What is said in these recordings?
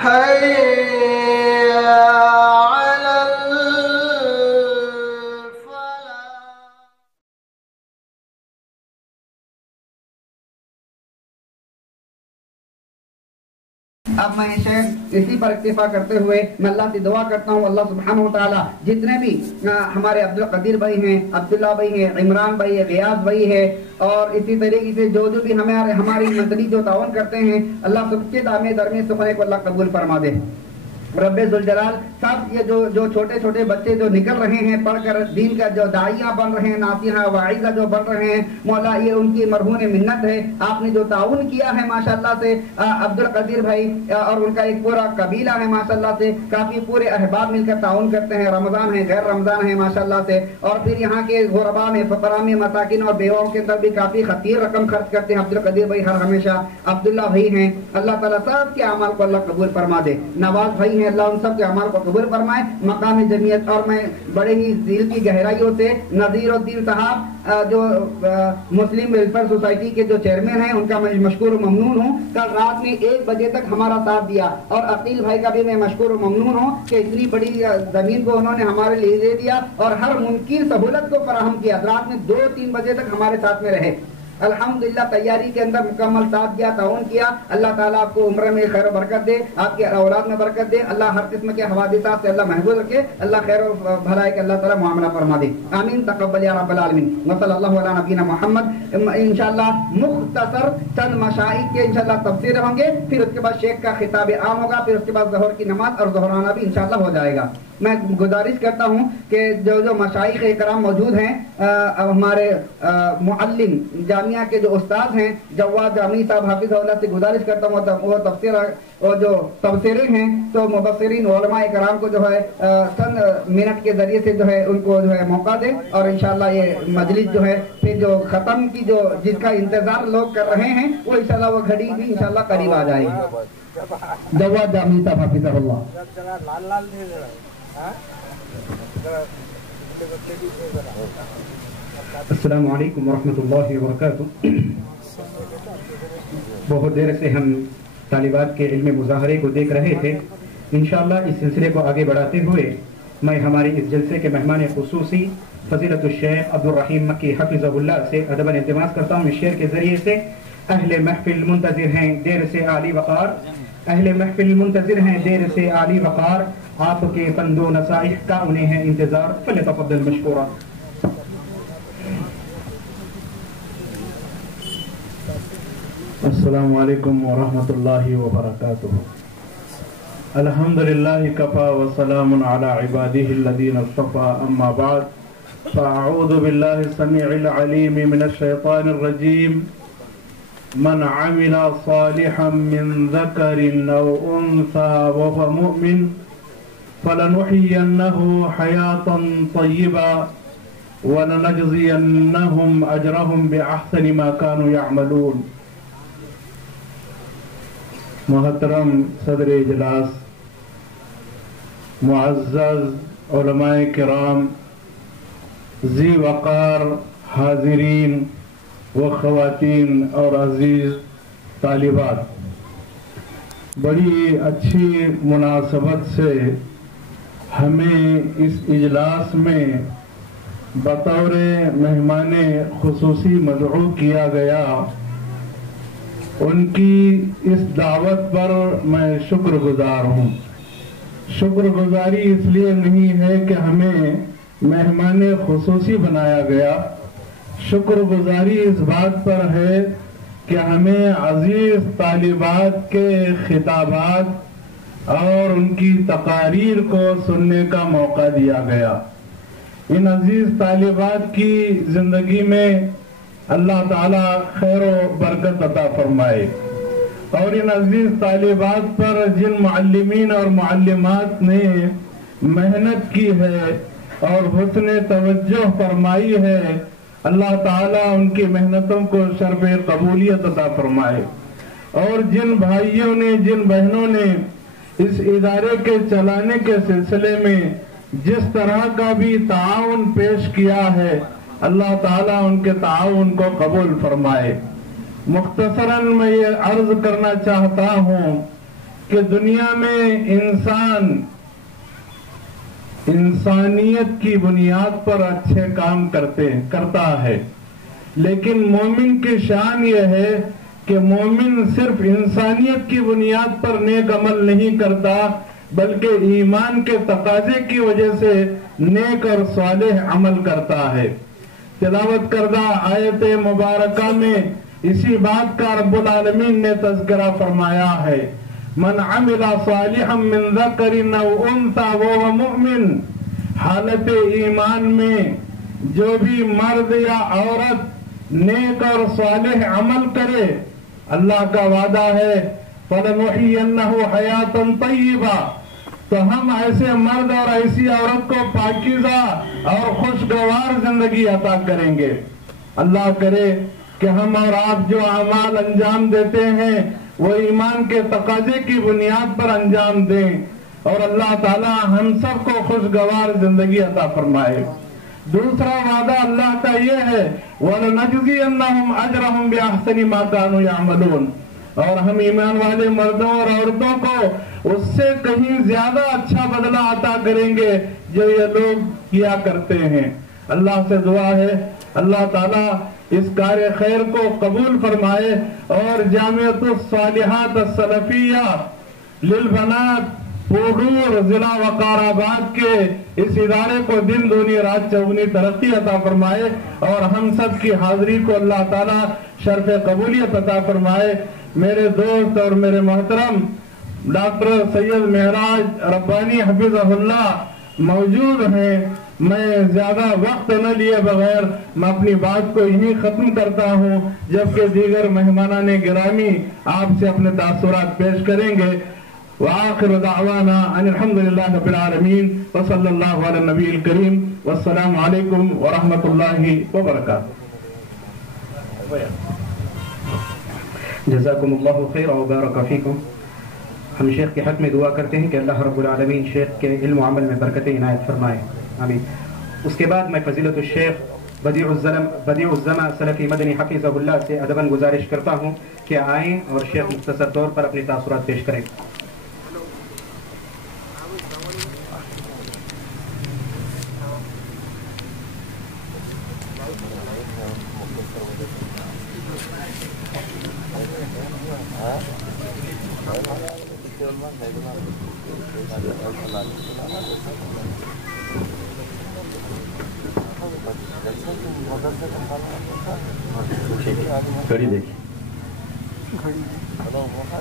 حي على اب میں اسی پر اکتفا کرتے ہوئے میں اللہ سے دعا کرتا ہوں اللہ سبحانہ وتعالی جتنے بھی ہمارے عبدالقدیر بھائی ہیں، عبداللہ بھائی ہیں، عمران بھائی ہے، غیاث بھائی ہے، اور اسی طریقے سے جو بھی ہماری منتری جو تعاون کرتے ہیں، اللہ سب کے دامے درمی سخنے کو اللہ قبول فرما دے۔ رب ذوالجلال سب یہ جو چھوٹے چھوٹے بچے جو نکل رہے ہیں پڑھ کر دین کا جو داعیہ بن رہے ہیں، ناصحہ واعظہ جو بن رہے ہیں، مولا یہ ان کی مرہون منت ہے۔ آپ نے جو تعاون کیا ہے ماشاءاللہ سے عبدالقدیر بھائی اور ان کا ایک پورا قبیلہ ہے ماشاءاللہ سے، کافی پورے احباب مل کر تعاون کرتے ہیں، رمضان ہے، غیر رمضان ہے ماشاءاللہ سے، اور پھر یہاں کے غرباء میں، فقراء میں، مساکین اور بیواؤں کے اندر بھی کافی خطیر رقم خرچ کرتے ہیں۔ عبدالقدیر بھائی ہر ہمیشہ، عبداللہ بھائی ہیں، اللہ تعالیٰ سب کے اعمال کو اللہ قبول فرما دے۔ نواز بھائی ہیں، اللہ ان سب کے اعمال کو قبول فرمائے۔ مقام جمعیت اور میں بڑے ہی دل کی گہرائیوں سے نذیر الدین صاحب جو مسلم ویلفیئر سوسائٹی کے جو چیئرمین ہیں ان کا میں مشکور و ممنون ہوں، کل رات میں 1 بجے تک ہمارا ساتھ دیا، اور عقیل بھائی کا بھی میں مشکور و ممنون ہوں کہ اتنی بڑی زمین کو انہوں نے ہمارے لیے دے دیا اور ہر ممکن سہولت کو فراہم کیا، رات میں 2-3 بجے تک ہمارے ساتھ میں رہے۔ الحمدللہ تیاری کے اندر مکمل ساتھ دیا، تعاون کیا۔ اللہ تعالیٰ آپ کو عمر میں خیر و برکت دے، آپ کے اولاد میں برکت دے، اللہ ہر قسم کے حوادثات سے اللہ محفوظ رکھے، اللہ خیر و بھلائی کے اللہ تعالیٰ معاملہ فرما دے، آمین تقبل یا رب العالمین۔ وصلی اللہ علی نبینا محمد۔ انشاءاللہ مختصر چند مشائخ کے انشاءاللہ تفسیر ہوں گے، پھر اس کے بعد شیخ کا خطاب عام ہوگا، پھر اس کے بعد ظہر کی نماز اور ظہرانہ بھی انشاءاللہ ہو جائے گا۔ میں گزارش کرتا ہوں کہ جو مشائخ کرام موجود ہیں، ہمارے معلم جامعہ کے جو استاد ہیں جواد جامی صاحب حافظ اللہ سے گزارش کرتا ہوں وہ تفسیر اور جو تبصرے ہیں تو مبصرین علماء کرام کو جو ہے چند منٹ کے ذریعے سے جو ہے ان کو جو ہے موقع دے، اور انشاءاللہ یہ مجلس جو ہے پھر جو ختم کی جو جس کا انتظار لوگ کر رہے ہیں وہ انشاءاللہ وہ گھڑی بھی انشاءاللہ قریب آ جائے گی۔ جواد جامی صاحب حافظ اللہ۔ السلام علیکم ورحمۃ اللہ وبرکاتہ۔ بہت دیر سے ہم طالبات کے علم مظاہرے کو دیکھ رہے تھے۔ انشاءاللہ اس سلسلے کو آگے بڑھاتے ہوئے میں ہمارے اس جلسے کے مہمان خصوصی فضیلت الشیخ عبدالرحیم مکی حفظہ اللہ سے ادباً التماس کرتا ہوں اس شعر کے ذریعے سے۔ اہل محفل منتظر ہیں دیر سے عالی وقار، اہل محفل منتظر ہیں دیر سے عالی وقار، آپ کے پند و نصائح کا انہیں ہے انتظار، فلیتفضل مشکورا۔ السلام علیکم ورحمۃ اللہ وبرکاتہ۔ الحمدللہ کفا وسلام علی عبادہ الذین اصطفى، اما بعد فاعوذ باللہ السمیع العلیم من الشیطان الرجیم۔ من عمل صالحا من ذکر او انثى وهو مؤمن فلنحيينه حياة طيبة ولنجزينهم اجرهم باحسن ما كانوا يعملون۔ محترم صدر اجلاس، معزز علماء کرام، ذی وقار حاضرین و خواتین اور عزیز طالبات، بڑی اچھی مناسبت سے ہمیں اس اجلاس میں بطور مہمان خصوصی مدعو کیا گیا۔ ان کی اس دعوت پر میں شکر گزار ہوں۔ شکر گزاری اس لیے نہیں ہے کہ ہمیں مہمان خصوصی بنایا گیا، شکر گزاری اس بات پر ہے کہ ہمیں عزیز طالبات کے خطابات اور ان کی تقاریر کو سننے کا موقع دیا گیا۔ ان عزیز طالبات کی زندگی میں اللہ تعالیٰ خیر و برکت عطا فرمائے، اور ان عزیز طالبات پر جن معلمین اور معلمات نے محنت کی ہے اور حسن توجہ فرمائی ہے، اللہ تعالیٰ ان کی محنتوں کو شرف قبولیت عطا فرمائے، اور جن بھائیوں نے جن بہنوں نے اس ادارے کے چلانے کے سلسلے میں جس طرح کا بھی تعاون پیش کیا ہے، اللہ تعالیٰ ان کے تعاون کو قبول فرمائے۔ مختصراً میں یہ عرض کرنا چاہتا ہوں کہ دنیا میں انسان انسانیت کی بنیاد پر اچھے کام کرتا ہے، لیکن مومن کی شان یہ ہے کہ مومن صرف انسانیت کی بنیاد پر نیک عمل نہیں کرتا، بلکہ ایمان کے تقاضے کی وجہ سے نیک اور صالح عمل کرتا ہے۔ تلاوت کردہ آیت مبارکہ میں اسی بات کا رب العالمین نے تذکرہ فرمایا ہے، من عمل صالحا من ذکر او انثى وهو مؤمن، حالت ایمان میں جو بھی مرد یا عورت نیک اور صالح عمل کرے، اللہ کا وعدہ ہے فَلَنُحْيِيَنَّهُ حَيَاةً طَيِّبَةً، تو ہم ایسے مرد اور ایسی عورت کو پاکیزہ اور خوشگوار زندگی عطا کریں گے۔ اللہ کرے کہ ہم اور آپ جو اعمال انجام دیتے ہیں وہ ایمان کے تقاضے کی بنیاد پر انجام دیں، اور اللہ تعالی ہم سب کو خوشگوار زندگی عطا فرمائے۔ دوسرا وعدہ اللہ کا یہ ہے وَلَنَجْزِيَنَّهُمْ أَجْرَهُمْ بِأَحْسَنِ مَا كَانُوا يَعْمَلُونَ، اور ہم ایمان والے مردوں اور عورتوں کو اس سے کہیں زیادہ اچھا بدلہ عطا کریں گے جو یہ لوگ کیا کرتے ہیں۔ اللہ سے دعا ہے اللہ تعالیٰ اس کار خیر کو قبول فرمائے، اور جامعۃ الصالحات السلفیہ للبنات پوڈور ضلع وقار آباد کے اس ادارے کو دن دونی رات چوگنی ترقی عطا فرمائے، اور ہم سب کی حاضری کو اللہ تعالیٰ شرف قبولیت عطا فرمائے۔ میرے دوست اور میرے محترم ڈاکٹر سید معراج ربانی حفظہ اللہ موجود ہیں، میں زیادہ وقت نہ لیے بغیر میں اپنی بات کو یہیں ختم کرتا ہوں، جبکہ دیگر مہمانان گرامی آپ سے اپنے تاثرات پیش کریں گے۔ وآخر دعوانا ان الحمدللہ رب العالمین وصلی اللہ علی النبی الکریم والسلام علیکم ورحمۃ اللہ وبرکاتہ۔ جزاکم اللہ خیر و بارک فیکم۔ ہم شیخ کے حق میں دعا کرتے ہیں کہ اللہ رب العالمین شیخ کے علم و عمل میں برکت عنایت فرمائے، آمین۔ اس کے بعد میں فضیلت الشیخ بدیع الزماں سلفی مدنی حفظہ اللہ سے ادباً گزارش کرتا ہوں کہ آئیں اور شیخ مختصر طور پر اپنے تاثرات پیش کریں۔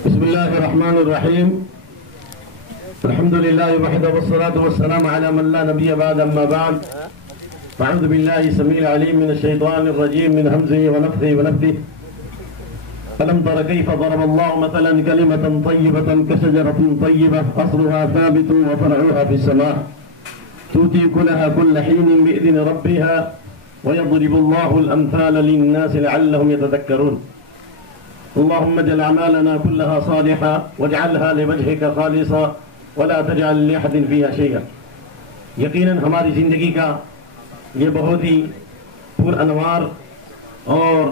بسم الله الرحمن الرحيم، الحمد لله وحده والصلاة والسلام على من لا نبي بعد، أما بعد فأعوذ بالله السميع العليم من الشيطان الرجيم من همزه ونفخه ونفثه ألم تر كيف ضرب الله مثلا كلمة طيبة كشجرة طيبة أصلها ثابت وفرعها في السماء تؤتي كلها كل حين بإذن ربها ويضرب الله الأمثال للناس لعلهم يتذكرون۔ اللهم اجعل أعمالنا كلها صالحة واجعلها لوجهك خالصا ولا تجعل لأحد فيها شيئا۔ یقیناً ہماری زندگی کا یہ بہت ہی پر انوار اور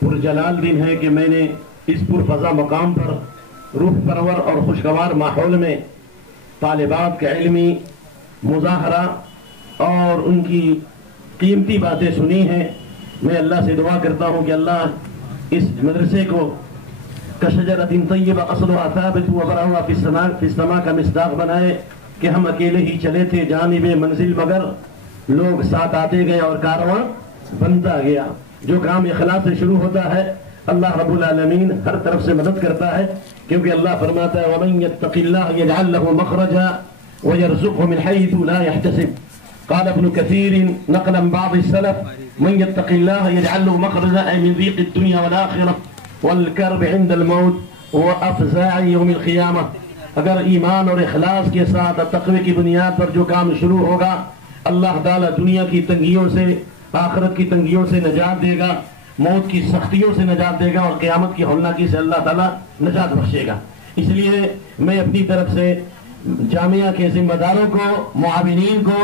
پرجلال دن ہے کہ میں نے اس پرفضا مقام پر روح پرور اور خوشگوار ماحول میں طالبات کا علمی مظاہرہ اور ان کی قیمتی باتیں سنی ہیں۔ میں اللہ سے دعا کرتا ہوں کہ اللہ اس مدرسے کو کشجرۃ طیبہ اصلها ثابت وفرعها فی السماء کا مصداق بنائے کہ ہم اکیلے ہی چلے تھے جانب منزل، مگر لوگ ساتھ آتے گئے اور کارواں بنتا گیا۔ جو کام اخلاص سے شروع ہوتا ہے اللہ رب العالمین ہر طرف سے مدد کرتا ہے، کیونکہ اللہ فرماتا ہے وَمَن يَتَّقِ اللَّهَ يَجْعَل لَّهُ مَخْرَجًا وَيَرْزُقْهُ مِنْ حَيْثُ لَا يَحْتَسِبُ۔ قال ابن كثير نقلا بعض السلف من يتق الله يجعل له مخرجا أي من ضيق الدنيا والآخرة والكرب عند الموت وأفزاع يوم القيامة۔ اگر ایمان اور اخلاص کے ساتھ تقوی کی بنیاد پر جو کام شروع ہوگا اللہ تعالیٰ دنیا کی تنگیوں سے، آخرت کی تنگیوں سے نجات دے گا، موت کی سختیوں سے نجات دے گا، اور قیامت کی ہولناکی سے اللہ تعالیٰ نجات بخشے گا۔ اس لیے میں اپنی طرف سے جامعہ کے ذمہ داروں کو، معاونین کو،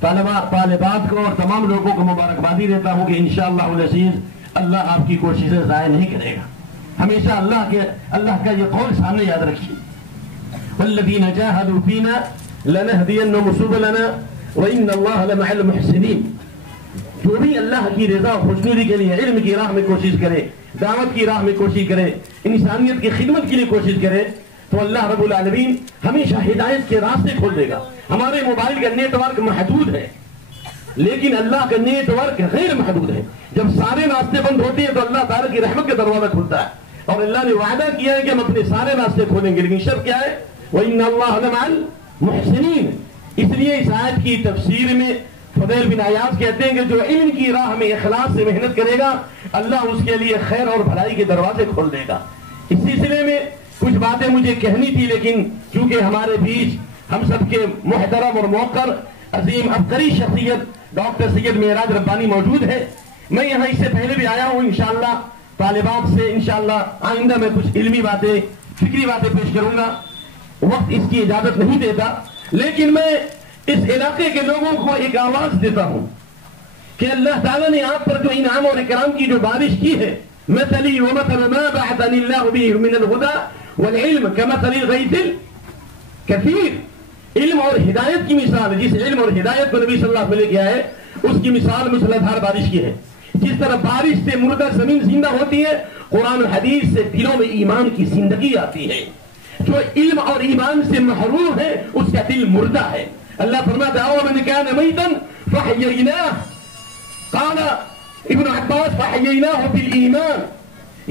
طالبات کو اور تمام لوگوں کو مبارکبادی دیتا ہوں کہ انشاءاللہ العزیز اللہ آپ کی کوششیں ضائع نہیں کرے گا۔ ہمیشہ اللہ کا یہ قول سامنے یاد رکھیے والذین جاہدوا فینا لنہدینہم سبلنا وإن اللہ لمع المحسنین. جو بھی اللہ کی رضا و خوشنودی کے لیے علم کی راہ میں کوشش کرے، دعوت کی راہ میں کوشش کرے، انسانیت کی خدمت کے لیے کوشش کرے، تو اللہ رب العالمین ہمیشہ ہدایت کے راستے کھول دے گا. ہمارے موبائل کا نیٹ ورک محدود ہے، لیکن اللہ کا نیٹ ورک غیر محدود ہے. جب سارے راستے بند ہوتے ہیں تو اللہ تعالیٰ کی رحمت کا دروازہ کھلتا ہے، اور اللہ نے وعدہ کیا ہے کہ ہم اپنے سارے راستے کھولیں گے. لیکن شرط کیا ہے؟ وَإِنَّ اللَّهَ لَمَعَ الْمُحْسِنِينَ. اس لیے اس آیت کی تفسیر میں فضیل بن عیاض کہتے ہیں کہ جو علم کی راہ میں اخلاص سے محنت کرے گا اللہ اس کے لیے خیر اور بھلائی کے دروازے کھول دے گا. اس سلسلے میں کچھ باتیں مجھے کہنی تھی، لیکن چونکہ ہمارے بیچ ہم سب کے محترم اور موقر عظیم عبقری شخصیت ڈاکٹر سید معراج ربانی موجود ہے، میں یہاں اس سے پہلے بھی آیا ہوں. انشاءاللہ طالبات سے انشاءاللہ آئندہ میں کچھ علمی باتیں، فکری باتیں پیش کروں گا. وقت اس کی اجازت نہیں دیتا، لیکن میں اس علاقے کے لوگوں کو ایک آواز دیتا ہوں کہ اللہ تعالیٰ نے آپ پر جو انعام اور اکرام کی جو بارش کی ہے، مثلی ومثل ما بعثنی اللہ به من الهدى والعلم كمثل الغیث الکثیر. علم اور ہدایت کی مثال، جس علم اور ہدایت کو نبی صلی اللہ علیہ وسلم لے کے آئے اس کی مثال مسلسل بارش کی ہے. جس طرح بارش سے مردہ زمین زندہ ہوتی ہے، قرآن و حدیث سے دلوں میں ایمان کی زندگی آتی ہے. جو علم اور ایمان سے محروم ہے اس کا دل مردہ ہے. اللہ فرماتا ہے وَمَنْ كَانَ مَيْتًا فَحْيَيْنَاهُ. قال ابن عباس فَحْيَيْنَاهُ بِالْإِيمَانِ،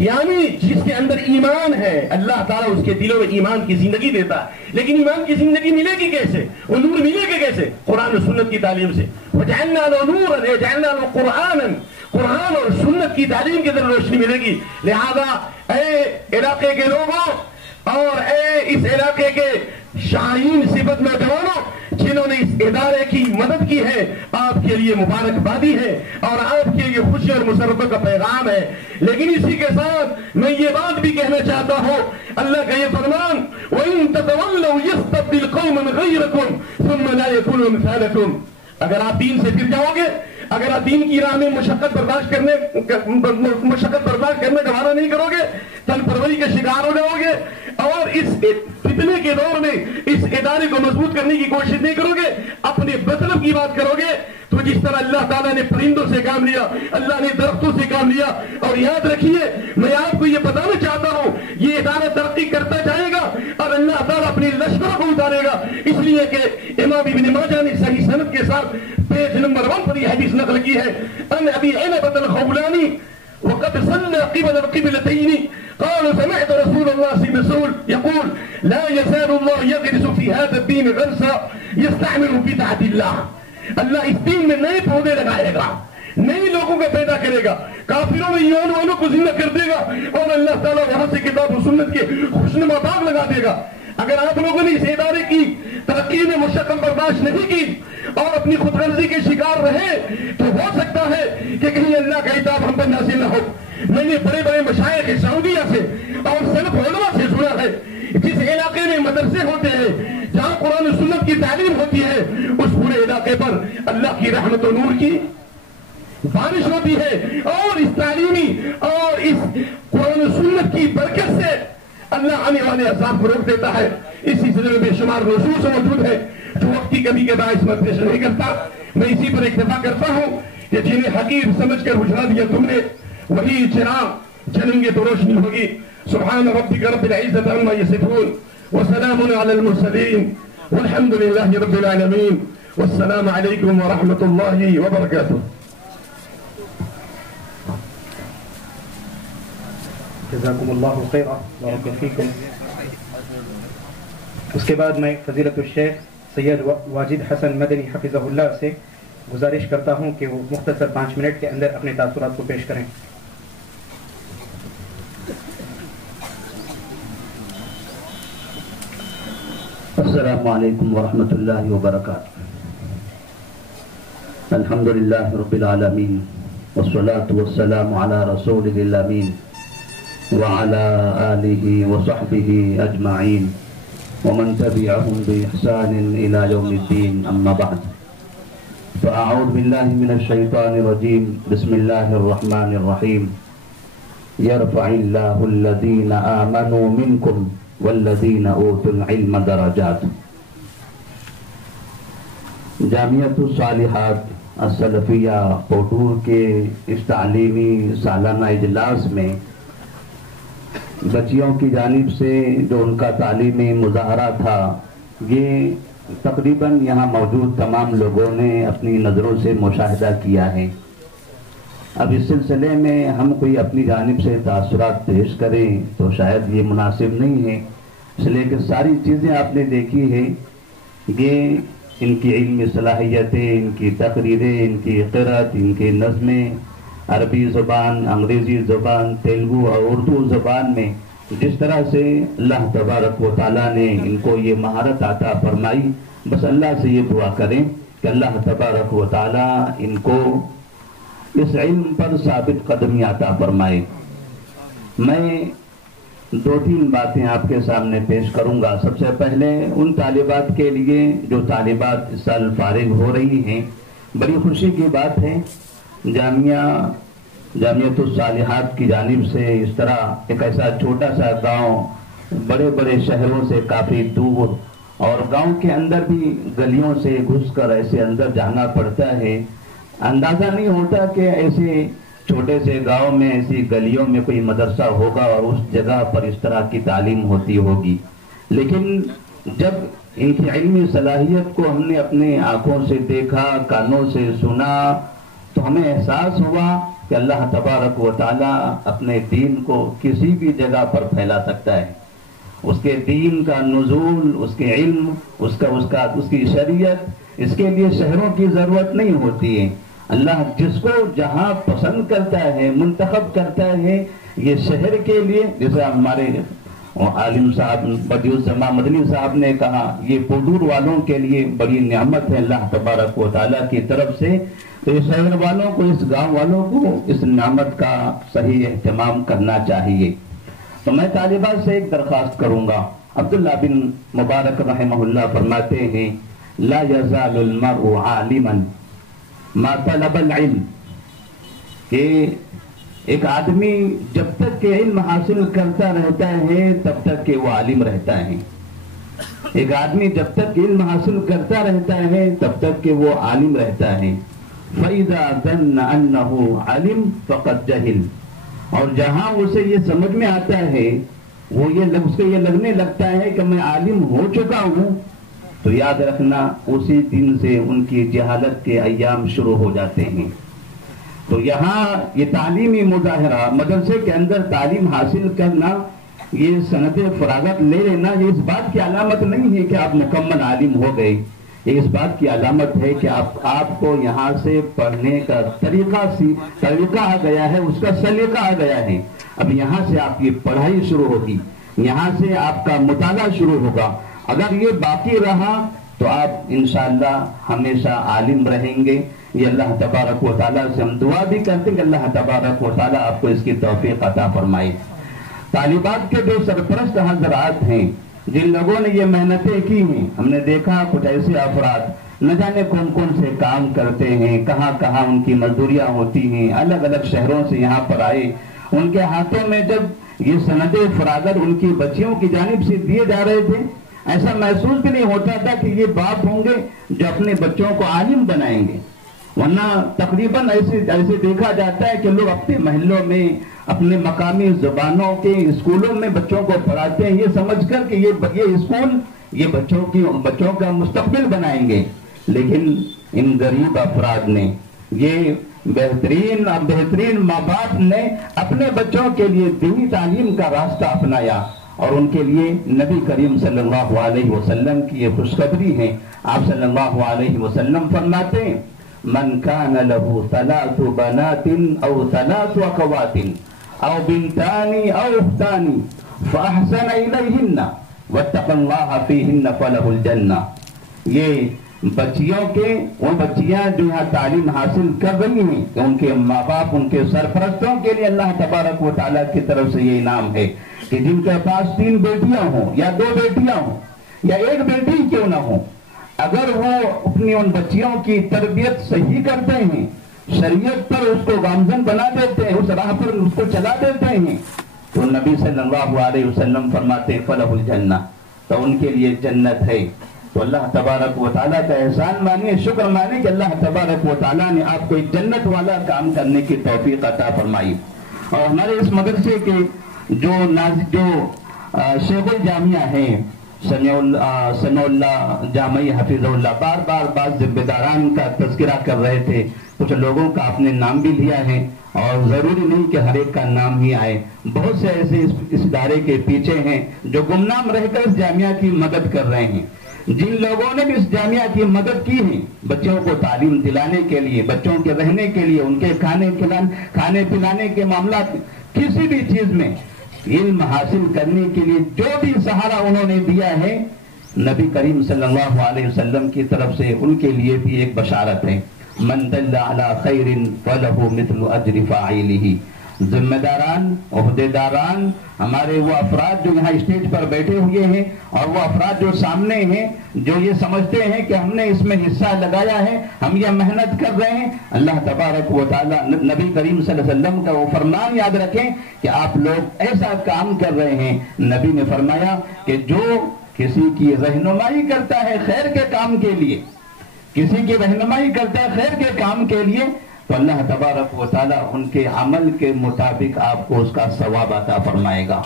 یعنی جس کے اندر ایمان ہے اللہ تعالیٰ اس کے دلوں میں ایمان کی زندگی دیتا ہے. لیکن ایمان کی زندگی ملے گی کیسے؟ وہ نور ملے گا کیسے؟ قرآن و سنت کی تعلیم سے. وَجَعَلْنَا لَهُ نُورًا وَجَعَلْنَا لَهُ قُرْآنًا. قرآن اور سنت کی تعلیم کے ذریعے روشنی ملے گی. لہذا اے علاقے کے لوگوں اور اے اس علاقے کے شاہین صفت نوجوانوں جنہوں نے اس ادارے کی مدد کی ہے، آپ کے لیے مبارکبادی ہے اور آپ کے لیے خوشی اور مسرتوں کا پیغام ہے. لیکن اسی کے ساتھ میں یہ بات بھی کہنا چاہتا ہوں، اللہ کا یہ فرمان وَإِن تَتَوَلَّوْا يَسْتَبْدِلْ قَوْمًا غَيْرَكُمْ ثُمَّ لَا يَكُونُوا أَمْثَالَكُمْ. اگر آپ دین سے پھر جاؤ گے، اگر آپ دین کی راہ میں مشقت برداشت کرنے کا وعدہ نہیں کرو گے، تن پروری کے شکار ہو جاؤ گے اور اس فتنے کے دور میں اس ادارے کو مضبوط کرنے کی کوشش نہیں کرو گے، اپنے مطلب کی بات کرو گے، تو جس طرح اللہ تعالیٰ نے پرندوں سے کام لیا، اللہ نے درختوں سے کام لیا. اور یاد رکھیے میں آپ کو یہ بتانا چاہتا ہوں یہ ادارہ ترقی کرتا جائے گا اور اللہ تعالیٰ اپنے لشکروں کو اتارے گا. اس لیے کہ امام ابن ماجہ نے صحیح سند کے ساتھ پیج نمبر 1 پر یہ حدیث نقل کی ہے ان ابی عنبۃ الخولانی وقد صلى قبل القبلتين قال سمعت رسول الله صلى الله عليه وسلم يقول لا يزال الله يغرس في هذا الدين غرسا يستعمل في طاعة الله. اللہ اس دین میں نئے پودے لگائے گا، نئے لوگوں کو پیدا کرے گا، کافروں میں ایمان والوں کو زندہ کر دے گا اور اللہ تعالیٰ وہاں سے کتاب و سنت کے خوشنما باغ لگا دے گا. اگر آپ لوگوں نے اس ادارے کی ترقی میں مشقت برداشت نہیں کی اور اپنی خود غرضی کے شکار رہے تو ہو سکتا ہے کہ کہیں اللہ کا عذاب ہم پر نازل نہ ہو. میں نے بڑے بڑے مشائخ سعودیہ سے اور سلف علماء سے سنا ہے جس علاقے میں مدرسے ہوتے ہیں جہاں قرآن و سنت کی تعلیم ہوتی ہے اس پورے علاقے پر اللہ کی رحمت و نور کی بارش ہوتی ہے اور اس تعلیمی اور اس قرآن و سنت کی برکت سے اللہ آنے والے عذاب کو روک دیتا ہے. اس سلسلے میں بے شمار نصوص موجود ہے جو وقت کی کمی کے باعث میں پیش نہیں کرتا. میں اسی پر اکتفا کرتا ہوں کہ جنہیں حقیر سمجھ کر بجھا دیا تم نے وہی چراغ جلیں گے تو روشنی ہوگی. سبحان ربک رب العزت عما یصفون وسلام علی المرسلین والحمد للہ رب العالمین والسلام علیکم ورحمۃ اللہ وبرکاتہ. جزاکم اللہ خیرا بارک فیکم. اس کے بعد میں فضیلت الشیخ سید واجد حسن مدنی حفظہ اللہ سے گزارش کرتا ہوں کہ وہ مختصر 5 منٹ کے اندر اپنے تاثرات کو پیش کریں. السلام علیکم ورحمۃ اللہ وبرکاتہ. الحمد للہ رب العالمین والصلاة والسلام علی رسول الامین وعلى آلہ وصحبہ اجمعین ومن تبعهم بإحسان إلى يوم الدين. أما بعد فأعوذ بالله من الشيطان الرجيم. بسم الله الرحمن الرحيم. يرفع الله الذين آمنوا منكم والذین اوتوا العلم درجات۔ جامعۃ الصالحات السلفیہ کوٹور کے اس تعلیمی سالانہ اجلاس میں بچیوں کی جانب سے جو ان کا تعلیمی مظاہرہ تھا، یہ تقریباً یہاں موجود تمام لوگوں نے اپنی نظروں سے مشاہدہ کیا ہے۔ اب اس سلسلے میں ہم کوئی اپنی جانب سے تاثرات پیش کریں تو شاید یہ مناسب نہیں ہے، اس لیے کہ ساری چیزیں آپ نے دیکھی ہے، یہ ان کی علمی صلاحیتیں، ان کی تقریریں، ان کی قرأت، ان کی نظمیں عربی زبان، انگریزی زبان، تیلگو اور اردو زبان میں جس طرح سے اللہ تبارک و تعالیٰ نے ان کو یہ مہارت عطا فرمائی، بس اللہ سے یہ دعا کریں کہ اللہ تبارک و تعالیٰ ان کو اس علم پر ثابت قدمی عطا فرمائے۔ میں 2-3 باتیں آپ کے سامنے پیش کروں گا۔ سب سے پہلے ان طالبات کے لیے جو طالبات اس سال فارغ ہو رہی ہیں، بڑی خوشی کی بات ہے، جامعۃ الصالحات کی جانب سے اس طرح ایک ایسا چھوٹا سا گاؤں بڑے بڑے شہروں سے کافی دور اور گاؤں کے اندر بھی گلیوں سے گھس کر ایسے اندر جانا پڑتا ہے، اندازہ نہیں ہوتا کہ ایسے چھوٹے سے گاؤں میں ایسی گلیوں میں کوئی مدرسہ ہوگا اور اس جگہ پر اس طرح کی تعلیم ہوتی ہوگی۔ لیکن جب ان کی علمی صلاحیت کو ہم نے اپنے آنکھوں سے دیکھا، کانوں سے سنا، تو ہمیں احساس ہوا کہ اللہ تبارک و تعالیٰ اپنے دین کو کسی بھی جگہ پر پھیلا سکتا ہے۔ اس کے دین کا نزول، اس کے علم، اس کی شریعت، اس کے لیے شہروں کی ضرورت نہیں ہوتی ہے۔ اللہ جس کو جہاں پسند کرتا ہے، منتخب کرتا ہے، یہ شہر کے لیے، جیسے ہمارے عالم صاحب بدیع الزمان مدنی صاحب نے کہا، یہ پودور والوں کے لیے بڑی نعمت ہے اللہ تبارک و تعالیٰ کی طرف سے، تو اس شہر والوں کو، اس گاؤں والوں کو اس نعمت کا صحیح اہتمام کرنا چاہیے۔ تو میں طالبات سے ایک درخواست کروں گا۔ عبداللہ بن مبارک رحمہ اللہ فرماتے ہیں، لا یزال المرء عالما ما طلب العلم، کہ ایک آدمی جب تک کہ علم حاصل کرتا رہتا ہے تب تک کہ وہ عالم رہتا ہے۔ ایک آدمی جب تک علم حاصل کرتا رہتا ہے تب تک کہ وہ عالم رہتا ہے۔ فَإِذَا ظَنَّ أَنَّهُ عَلِمْ فَقَدْ جَهِلْ، اور جہاں اسے یہ سمجھ میں آتا ہے، اس کو یہ لگنے لگتا ہے کہ میں عالم ہو چکا ہوں، تو یاد رکھنا اسی دن سے ان کی جہالت کے ایام شروع ہو جاتے ہیں۔ تو یہاں یہ تعلیمی مظاہرہ، مدرسے کے اندر تعلیم حاصل کرنا، یہ سند فراغت لے لینا، یہ اس بات کی علامت نہیں ہے کہ آپ مکمل عالم ہو گئے، یہ اس بات کی علامت ہے کہ آپ کو یہاں سے پڑھنے کا طریقہ آ گیا ہے، اس کا سلیقہ آ گیا ہے۔ اب یہاں سے آپ کی پڑھائی شروع ہوگی، یہاں سے آپ کا مطالعہ شروع ہوگا۔ اگر یہ باقی رہا تو آپ انشاءاللہ ہمیشہ عالم رہیں گے۔ یہ اللہ تبارک و تعالیٰ سے ہم دعا بھی کرتے ہیں کہ اللہ تبارک و تعالیٰ آپ کو اس کی توفیق عطا فرمائے۔ طالبات کے جو سرپرست حضرات ہیں، جن لوگوں نے یہ محنتیں کی ہیں، ہم نے دیکھا کچھ ایسے افراد نہ جانے کون کون سے کام کرتے ہیں، کہاں کہاں ان کی مزدوریاں ہوتی ہیں، الگ الگ شہروں سے یہاں پر آئے، ان کے ہاتھوں میں جب یہ سند فراغت ان کی بچیوں کی جانب سے دیے جا رہے تھے، ایسا محسوس بھی نہیں ہوتا تھا کہ یہ باپ ہوں گے جو اپنے بچوں کو عالم بنائیں گے، ورنہ تقریباً ایسے دیکھا جاتا ہے کہ لوگ اپنے محلوں میں، اپنے مقامی زبانوں کے اسکولوں میں بچوں کو پڑھاتے ہیں، یہ سمجھ کر کہ یہ اسکول یہ بچوں کا مستقبل بنائیں گے، لیکن ان غریب افراد نے، یہ بہترین ماں باپ نے اپنے بچوں کے لیے دینی تعلیم کا راستہ اپنایا، اور ان کے لیے نبی کریم صلی اللہ علیہ وسلم کی یہ خوشخبری ہے۔ آپ صلی اللہ علیہ وسلم فرماتے ہیں، من کان له 3 بنات او 3 اخوات او بنتان او اختان فاحسن الیہن واتقى اللہ فیہن فلہ الجنہ، یہ بچیوں کے، وہ بچیاں جو یہاں تعلیم حاصل کر رہی ہیں، ان کے ماں باپ، ان کے سرپرستوں کے لیے اللہ تبارک و تعالیٰ کی طرف سے یہ انعام ہے کہ جن کے پاس 3 بیٹیاں ہوں یا 2 بیٹیاں ہوں یا 1 بیٹی کیوں نہ ہو، اگر وہ اپنی ان بچیوں کی تربیت صحیح کرتے ہیں، شریعت پر اس کو گامزن بنا دیتے ہیں، اس راہ پر اس کو چلا دیتے ہیں، تو نبی صلی اللہ علیہ وسلم فرماتے ہیں فلہُ الجنہ، تو ان کے لیے جنت ہے۔ تو اللہ تبارک و تعالیٰ کا احسان مانیے، شکر مانیے کہ اللہ تبارک و تعالیٰ نے آپ کو ایک جنت والا کام کرنے کی توفیق عطا فرمائی۔ اور ہمارے اس مدرسے کے جو شیخ الجامعہ ہیں سمیع اللہ جامعی حفظ اللہ، بار بار بعض ذمہ داران کا تذکرہ کر رہے تھے، کچھ لوگوں کا آپ نے نام بھی لیا ہے، اور ضروری نہیں کہ ہر ایک کا نام ہی آئے۔ بہت سے ایسے اس ادارے کے پیچھے ہیں جو گمنام رہ کر اس جامعہ کی مدد کر رہے ہیں۔ جن لوگوں نے بھی اس جامعہ کی مدد کی ہے بچوں کو تعلیم دلانے کے لیے، بچوں کے رہنے کے لیے، ان کے کھانے پلانے کے معاملات، کسی بھی چیز میں علم حاصل کرنے کے لیے جو بھی سہارا انہوں نے دیا ہے، نبی کریم صلی اللہ علیہ وسلم کی طرف سے ان کے لیے بھی ایک بشارت ہے، من دل علی خیر فلہ مثل اجر فاعلہ۔ ذمہ داران، عہدے داران، ہمارے وہ افراد جو یہاں اسٹیج پر بیٹھے ہوئے ہیں، اور وہ افراد جو سامنے ہیں، جو یہ سمجھتے ہیں کہ ہم نے اس میں حصہ لگایا ہے، ہم یہ محنت کر رہے ہیں، اللہ تبارک و تعالیٰ نبی کریم صلی اللہ علیہ وسلم کا وہ فرمان یاد رکھیں کہ آپ لوگ ایسا کام کر رہے ہیں۔ نبی نے فرمایا کہ جو کسی کی رہنمائی کرتا ہے خیر کے کام کے لیے، کسی کی رہنمائی کرتا ہے خیر کے کام کے لیے، تو اللہ تبارک و تعالیٰ ان کے عمل کے مطابق آپ کو اس کا ثواب عطا فرمائے گا۔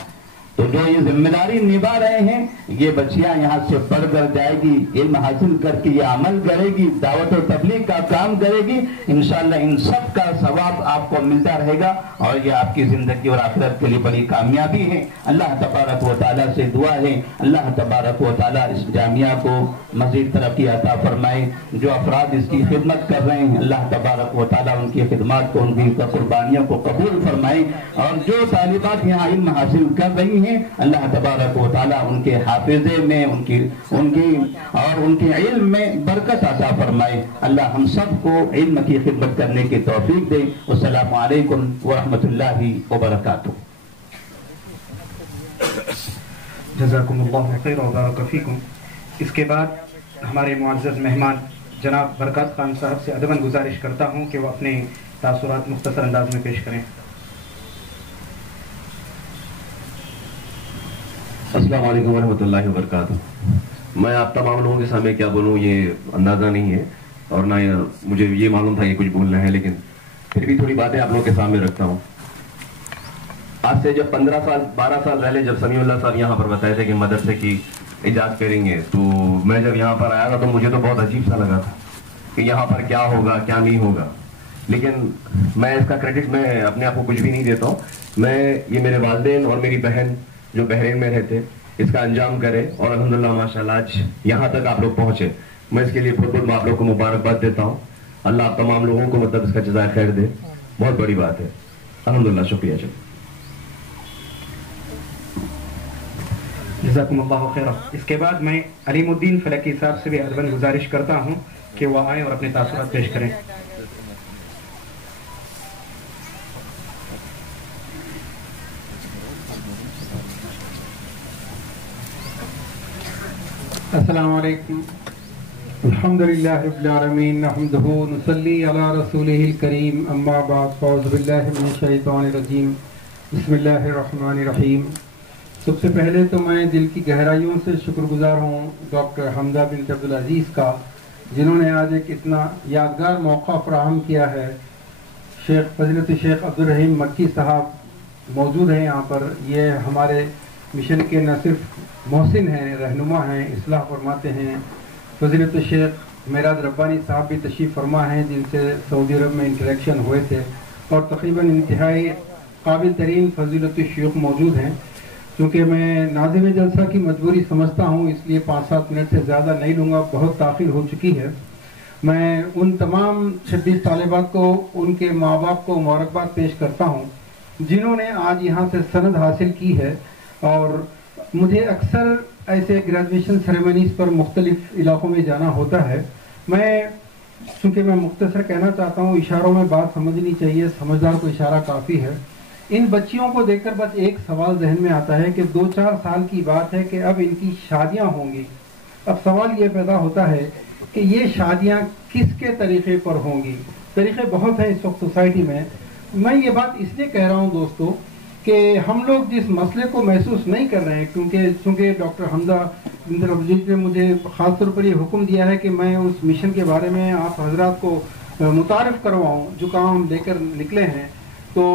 تو جو یہ ذمہ داری نبھا رہے ہیں، یہ بچیاں یہاں سے پڑھ کر جائے گی، علم حاصل کر کے یہ عمل کرے گی، دعوت و تبلیغ کا کام کرے گی، انشاءاللہ ان سب کا ثواب آپ کو ملتا رہے گا، اور یہ آپ کی زندگی اور آخرت کے لیے بڑی کامیابی ہے۔ اللہ تبارک و تعالیٰ سے دعا ہے اللہ تبارک و تعالیٰ اس جامعہ کو مزید ترقی عطا فرمائے۔ جو افراد اس کی خدمت کر رہے ہیں، اللہ تبارک و تعالیٰ ان کی خدمات کو، ان کی قربانیوں کو قبول فرمائے، اور جو طالبات یہاں علم حاصل کر رہی ہیں، اللہ تبارک و تعالیٰ ان کے حافظے میں، ان کے علم میں برکت عطا فرمائے۔ اللہ ہم سب کو علم کی خدمت کرنے کی توفیق دے۔ السلام علیکم ورحمۃ اللہ وبرکاتہ۔ جزاکم اللہ خیر و بارک فیکم۔ اس کے بعد ہمارے معزز مہمان جناب برکات خان صاحب سے ادباً گزارش کرتا ہوں کہ وہ اپنے تاثرات مختصر انداز میں پیش کریں۔ السلام علیکم ورحمۃ اللہ وبرکاتہ۔ میں آپ تمام لوگوں کے سامنے کیا بولوں یہ اندازہ نہیں ہے، اور نہ مجھے یہ معلوم تھا کہ کچھ بولنا ہے، لیکن پھر بھی تھوڑی باتیں آپ لوگوں کے سامنے رکھتا ہوں۔ آج سے جب 12 سال پہلے جب سمیع اللہ صاحب یہاں پر بتائے تھے کہ مدرسے کی ایجاد کریں گے، تو میں جب یہاں پر آیا تھا تو مجھے تو بہت عجیب سا لگا تھا کہ یہاں پر کیا ہوگا کیا نہیں ہوگا، لیکن میں اس کا کریڈٹ میں اپنے آپ کو کچھ بھی نہیں دیتا ہوں۔ یہ میرے والدین اور میری بہن جو بحرین میں رہتے اس کا انجام کرے، اور الحمدللہ ماشاءاللہ آج یہاں تک آپ لوگ پہنچے، میں اس کے لیے بہت بہت آپ لوگ کو مبارکباد دیتا ہوں۔ اللہ آپ تمام لوگوں کو اس کا جزائے خیر دے، بہت بڑی بات ہے، الحمدللہ، شکریہ۔ جزاکم اللہ خیر۔ اس کے بعد میں علیم الدین فلکی صاحب سے بھی ادباً گزارش کرتا ہوں کہ وہ آئیں اور اپنے تاثرات پیش کریں۔ السلام علیکم۔ الحمدللہ رب العالمین، نحمدہ نصلی علی رسولہ الکریم، اما بعد، فاعوذ باللہ من الشیطان الرجیم، بسم اللہ الرحمن الرحیم۔ سب سے پہلے تو میں دل کی گہرائیوں سے شکر گزار ہوں ڈاکٹر حمزہ بنت عبدالعزیز کا، جنہوں نے آج ایک اتنا یادگار موقع فراہم کیا ہے۔ فضیلت شیخ عبدالرحیم مکی صاحب موجود ہیں یہاں پر، یہ ہمارے مشن کے نہ صرف محسن ہیں، رہنما ہیں، اصلاح فرماتے ہیں۔ فضیلت شیخ میراد ربانی صاحب بھی تشریف فرما ہیں، جن سے سعودی عرب میں انٹریکشن ہوئے تھے، اور تقریباً انتہائی قابل ترین فضیلت شیوخ موجود ہیں۔ چونکہ میں ناظم جلسہ کی مجبوری سمجھتا ہوں، اس لیے 5-7 منٹ سے زیادہ نہیں لوں گا، بہت تاخیر ہو چکی ہے۔ میں ان تمام 26 طالبات کو، ان کے ماں باپ کو مبارکباد پیش کرتا ہوں جنہوں نے آج یہاں سے سند حاصل کی ہے۔ اور مجھے اکثر ایسے گریجویشن سیریمنیز پر مختلف علاقوں میں جانا ہوتا ہے۔ چونکہ میں مختصر کہنا چاہتا ہوں، اشاروں میں بات سمجھنی چاہیے، سمجھدار کو اشارہ کافی ہے۔ ان بچیوں کو دیکھ کر بس ایک سوال ذہن میں آتا ہے کہ 2-4 سال کی بات ہے کہ اب ان کی شادیاں ہوں گی۔ اب سوال یہ پیدا ہوتا ہے کہ یہ شادیاں کس کے طریقے پر ہوں گی؟ طریقے بہت ہیں اس وقت سوسائٹی میں۔ میں یہ بات اس لیے کہہ رہا ہوں دوستو کہ ہم لوگ جس مسئلے کو محسوس نہیں کر رہے ہیں، چونکہ ڈاکٹر حمزہ بن عبدالجلیل نے مجھے خاص طور پر یہ حکم دیا ہے کہ میں اس مشن کے بارے میں آپ حضرات کو متعارف کرواؤں جو کام ہم لے کر نکلے ہیں، تو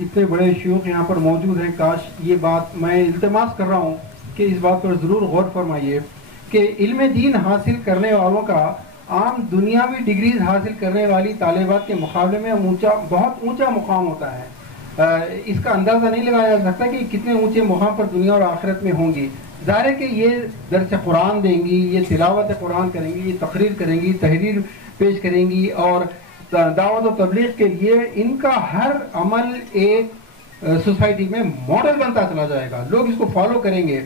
اتنے بڑے شیوخ یہاں پر موجود ہیں، کاش یہ بات میں التماس کر رہا ہوں کہ اس بات پر ضرور غور فرمائیے کہ علم دین حاصل کرنے والوں کا عام دنیاوی ڈگریز حاصل کرنے والی طالبات کے مقابلے میں بہت اونچا مقام ہوتا ہے. اس کا اندازہ نہیں لگایا جا سکتا کہ کتنے اونچے مقام پر دنیا اور آخرت میں ہوں گی. ظاہر ہے کہ یہ درس قرآن دیں گی، یہ تلاوت قرآن کریں گی، یہ تقریر کریں گی، تحریر پیش کریں گی، اور دعوت و تبلیغ کے لیے ان کا ہر عمل ایک سوسائٹی میں ماڈل بنتا چلا جائے گا، لوگ اس کو فالو کریں گے.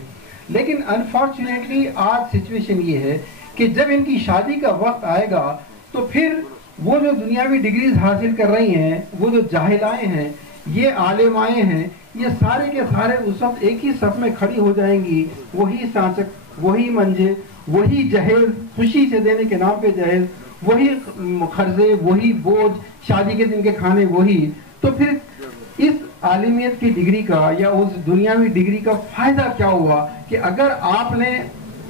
لیکن انفارچونیٹلی آج سچویشن یہ ہے کہ جب ان کی شادی کا وقت آئے گا تو پھر وہ جو دنیاوی ڈگریز حاصل کر رہی ہیں، وہ جو جاہلائیں ہیں، یہ عالمائیں ہیں، یہ سارے کے سارے اس وقت ایک ہی صف میں کھڑی ہو جائیں گی. وہی سانچک، وہی منجے، وہی جہیز، خوشی سے دینے کے نام پہ جہیز، وہی خرچے، وہی بوجھ، شادی کے دن کے کھانے وہی. تو پھر اس عالمیت کی ڈگری کا یا اس دنیاوی ڈگری کا فائدہ کیا ہوا کہ اگر آپ نے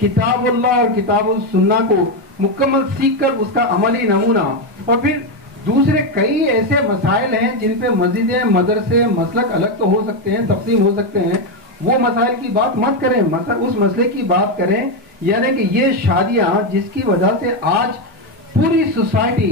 کتاب اللہ اور کتاب السنہ کو مکمل سیکھ کر اس کا عملی نمونہ، اور پھر دوسرے کئی ایسے مسائل ہیں جن پہ مسجدیں، مدرسے، مسلک الگ تو ہو سکتے ہیں، تقسیم ہو سکتے ہیں، وہ مسائل کی بات مت کریں، اس مسئلے کی بات کریں. یعنی کہ یہ شادیاں جس کی وجہ سے آج پوری سوسائٹی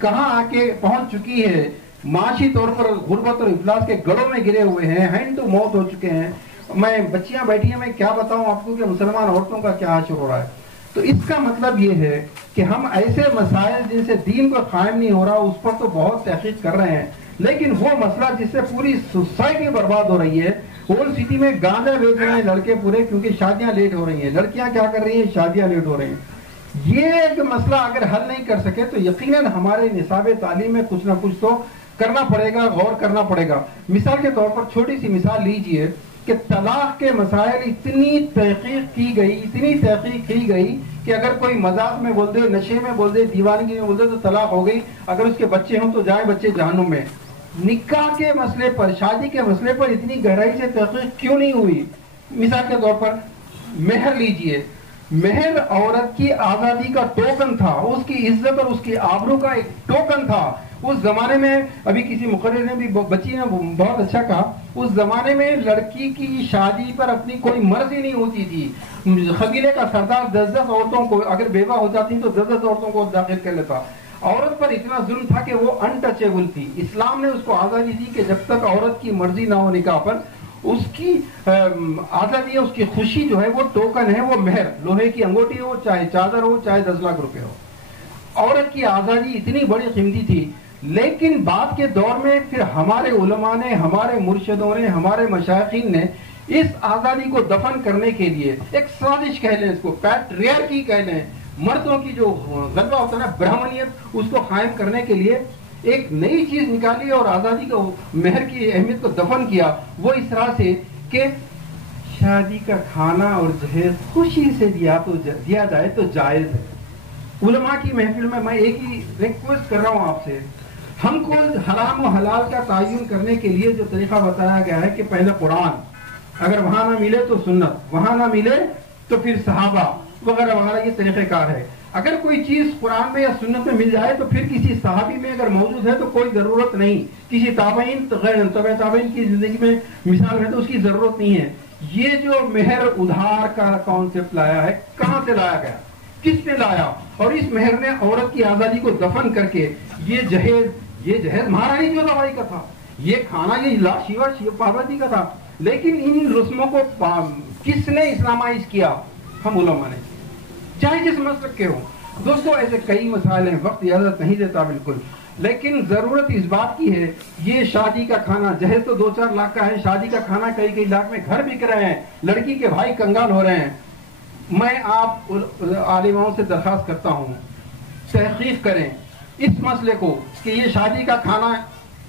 کہاں آ کے پہنچ چکی ہے، معاشی طور پر غربت اور افلاس کے گڑھوں میں گرے ہوئے ہیں، ہینڈ ٹو موت ہو چکے ہیں. میں بچیاں بیٹھی ہیں، میں کیا بتاؤں آپ کو کہ مسلمان عورتوں کا کیا حشر ہو رہا ہے. تو اس کا مطلب یہ ہے کہ ہم ایسے مسائل جن سے دین کو قائم نہیں ہو رہا اس پر تو بہت تحقیق کر رہے ہیں، لیکن وہ مسئلہ جس سے پوری سوسائٹی برباد ہو رہی ہے، ہول سٹی میں گانجا بیچ رہے ہیں لڑکے پورے کیونکہ شادیاں لیٹ ہو رہی ہیں، لڑکیاں کیا کر رہی ہیں، شادیاں لیٹ ہو رہی ہیں. یہ ایک مسئلہ اگر حل نہیں کر سکے تو یقیناً ہمارے نصاب تعلیم میں کچھ نہ کچھ تو کرنا پڑے گا، غور کرنا پڑے گا. مثال کے طور پر چھوٹی سی مثال لیجئے کہ طلاق کے مسائل اتنی تحقیق کی گئی کہ اگر کوئی مذاق میں بول دے، نشے میں بول دے، دیوانگی میں بول دے تو طلاق ہو گئی. اگر اس کے بچے ہوں تو جائیں بچے جہنم میں. نکاح کے مسئلے پر، شادی کے مسئلے پر اتنی گہرائی سے تحقیق کیوں نہیں ہوئی؟ مثال کے طور پر مہر لیجئے. مہر عورت کی آزادی کا ٹوکن تھا، اس کی عزت اور اس کی آبرو کا ایک ٹوکن تھا. اس زمانے میں ابھی کسی مقرر نے بھی، بچی نے بہت اچھا کہا، اس زمانے میں لڑکی کی شادی پر اپنی کوئی مرضی نہیں ہوتی تھی. قبیلے کا سردار 10 عورتوں کو، اگر بیوہ ہو جاتی تو 10 عورتوں کو داخل کر لیتا. عورت پر اتنا ظلم تھا کہ وہ انٹچیبل تھی. اسلام نے اس کو آزادی دی کہ جب تک عورت کی مرضی نہ ہو نکاح پر، اس کی آزادی، اس کی خوشی جو ہے وہ ٹوکن ہے، وہ مہر، لوہے کی انگوٹی ہو، چاہے چادر ہو، چاہے 10 لاکھ روپے ہو. عورت کی آزادی اتنی بڑی قیمتی تھی. لیکن بعد کے دور میں پھر ہمارے علماء نے، ہمارے مرشدوں نے، ہمارے مشائخین نے اس آزادی کو دفن کرنے کے لیے ایک سازش کہہ لیں، اس کو پیٹریارکی کہہ لیں، مردوں کی جو غلبہ ہوتا ہے نا، برہمنیت، اس کو قائم کرنے کے لیے ایک نئی چیز نکالی اور آزادی کو، مہر کی اہمیت کو دفن کیا. وہ اس طرح سے کہ شادی کا کھانا اور جہیز خوشی سے دیا جائے تو جائز ہے. علماء کی محفل میں ایک ہی ریکویسٹ کر رہا ہوں آپ سے، ہم کو حرام و حلال کا تعین کرنے کے لیے جو طریقہ بتایا گیا ہے کہ پہلے قرآن، اگر وہاں نہ ملے تو سنت، وہاں نہ ملے تو پھر صحابہ وغیرہ وغیرہ، یہ طریقہ کار ہے. اگر کوئی چیز قرآن میں یا سنت میں مل جائے تو پھر کسی صحابی میں اگر موجود ہے تو کوئی ضرورت نہیں، کسی تابعین، غیر تابعین کی زندگی میں مثال ہے تو اس کی ضرورت نہیں ہے. یہ جو مہر ادھار کا کانسیپٹ لایا ہے، کہاں سے لایا گیا، کس نے لایا؟ اور اس مہر نے عورت کی آزادی کو دفن کر کے یہ جہیز مہارانی جو دوائی کا تھا، یہ کھانا، یہ شیوا پاروتی کا تھا. لیکن ان رسموں کو کس نے اسلامائز کیا؟ ہم علماء نے، چاہے جس مسلک کے ہوں. دوستو ایسے کئی مسائل ہیں، وقت اجازت نہیں دیتا بالکل، لیکن ضرورت اس بات کی ہے. یہ شادی کا کھانا، جہیز تو 2-4 لاکھ کا ہے، شادی کا کھانا کئی لاکھ میں گھر بک رہے ہیں، لڑکی کے بھائی کنگال ہو رہے ہیں. میں آپ عالموں سے درخواست کرتا ہوں، تحقیق کریں اس مسئلے کو کہ یہ شادی کا کھانا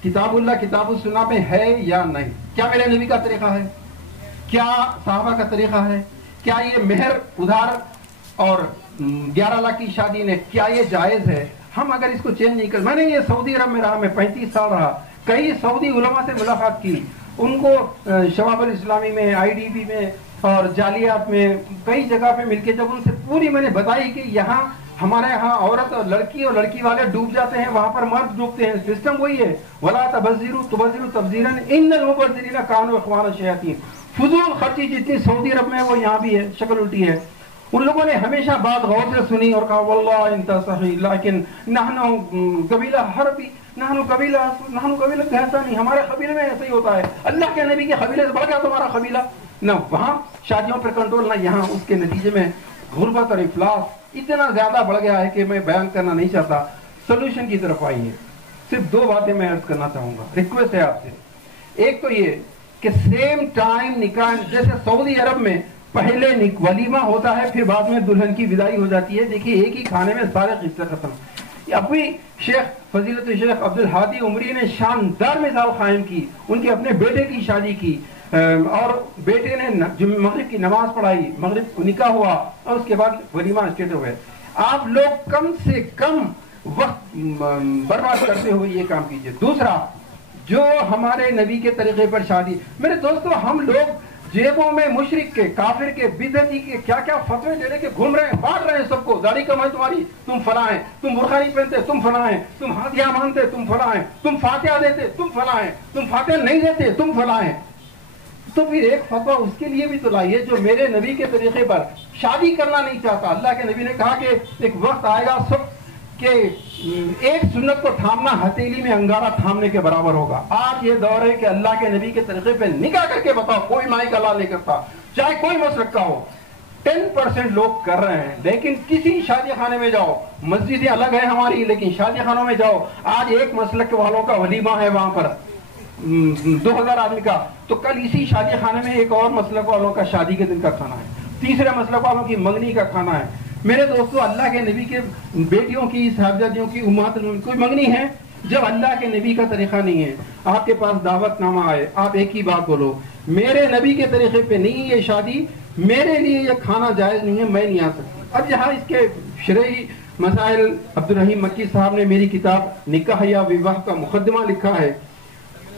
کتاب اللہ، کتاب السنہ میں ہے یا نہیں. کیا میرے نبی کا طریقہ ہے؟ کیا صحابہ کا طریقہ ہے؟ کیا یہ مہر ادھار اور 11 لاکھ کی شادی نے، کیا یہ جائز ہے؟ ہم اگر اس کو چینج نہیں کر، میں نے یہ سعودی عرب میں رہا، میں 35 سال رہا، کئی سعودی علماء سے ملاقات کی. ان کو شباب الاسلامی میں, IDP میں اور جالیات میں کئی جگہ پہ مل کے جب ان سے پوری میں نے بتائی کہ یہاں ہمارے یہاں عورت اور لڑکی والے ڈوب جاتے ہیں, وہاں پر مرد ڈوبتے ہیں, سسٹم وہی ہے, ولا تبذروا تبذروا تبذیرا ان المبذرین کانوا اخوان الشیاطین. فضول خرچی جتنی سعودی عرب میں وہ یہاں بھی ہے, شکل الٹی ہے. ان لوگوں نے ہمیشہ بات غور سے سنی اور کہا واللہ انت صحیح لیکن نحن قبیلہ حربی, نحن قبیلہ کہتا نہیں, ہمارے قبیلے میں ایسا ہی ہوتا ہے, اللہ کے نبی کے قبیلے سے بڑھ گیا تمہارا قبیلہ. نہ وہاں شادیوں پر کنٹرول نہ یہاں, اس کے نتیجے میں غربت اور افلاس اتنا زیادہ بڑھ گیا ہے کہ میں بیان کرنا نہیں چاہتا. سولوشن کی طرف آئیے. صرف 2 باتیں میں عرض کرنا چاہوں گا, ریکویسٹ ہے آپ سے. ایک تو یہ کہ سیم ٹائم نکاح, جیسے سعودی عرب میں پہلے ولیمہ ہوتا ہے پھر بعد میں دلہن کی وداعی ہو جاتی ہے. دیکھیے ایک ہی کھانے میں سارے قصے ختم. ابھی شیخ فضیلت شیخ عبدالہادی عمری نے شاندار مثال قائم کی. ان کے اپنے بیٹے کی شادی کی اور بیٹے نے مغرب کی نماز پڑھائی, مغرب کو نکاح ہوا اور اس کے بعد ولیمہ اسٹیٹ ہوئے. آپ لوگ کم سے کم وقت برباد کرتے ہوئے یہ کام کیجئے. دوسرا, جو ہمارے نبی کے طریقے پر شادی, میرے دوستو ہم لوگ جیبوں میں مشرک کے, کافر کے, بدعتی کے کیا کیا فتوے لے کے گھوم رہے ہیں, بانٹ رہے ہیں سب کو. داڑھی کم ہے تمہاری, تم فلاں ہیں, تم برقع نہیں پہنتے, تم فلاں ہیں, تم ہاتھیاں مانتے, تم فلاں ہیں, تم فاتحہ دیتے, تم فلاں ہیں, تم فاتحہ نہیں دیتے, تم فلاں ہیں. تو پھر ایک فتویٰ اس کے لیے بھی تو لائیے جو میرے نبی کے طریقے پر شادی کرنا نہیں چاہتا. اللہ کے نبی نے کہا کہ ایک وقت آئے گا سب کہ ایک سنت کو تھامنا ہتھیلی میں انگارہ تھامنے کے برابر ہوگا. آج یہ دور ہے کہ اللہ کے نبی کے طریقے پہ نکاح کر کے بتاؤ, کوئی مائی کا حلال نہیں کرتا, چاہے کوئی مسلک کا ہو. 10% لوگ کر رہے ہیں, لیکن کسی شادی خانے میں جاؤ, مسجدیں الگ ہے ہماری لیکن شادی خانوں میں جاؤ, آج ایک مسلک والوں کا ولیمہ ہے وہاں پر 2000 آدمی کا, تو کل اسی شادی خانے میں ایک اور مسلک والوں کا شادی کے دن کا کھانا ہے, تیسرے مسلک والوں کی منگنی کا کھانا ہے. میرے دوستو اللہ کے نبی کے بیٹیوں کی, صاحبزادیوں کی, امہات کوئی منگنی ہے جب اللہ کے نبی کا طریقہ نہیں ہے. آپ کے پاس دعوت نامہ آئے, آپ ایک ہی بات بولو, میرے نبی کے طریقے پہ نہیں یہ شادی, میرے لیے یہ کھانا جائز نہیں ہے, میں نہیں آ سکتی. اب جہاں اس کے شرعی مسائل عبدالرحیم مکی صاحب نے میری کتاب نکاح یا وواہ کا مقدمہ لکھا ہے,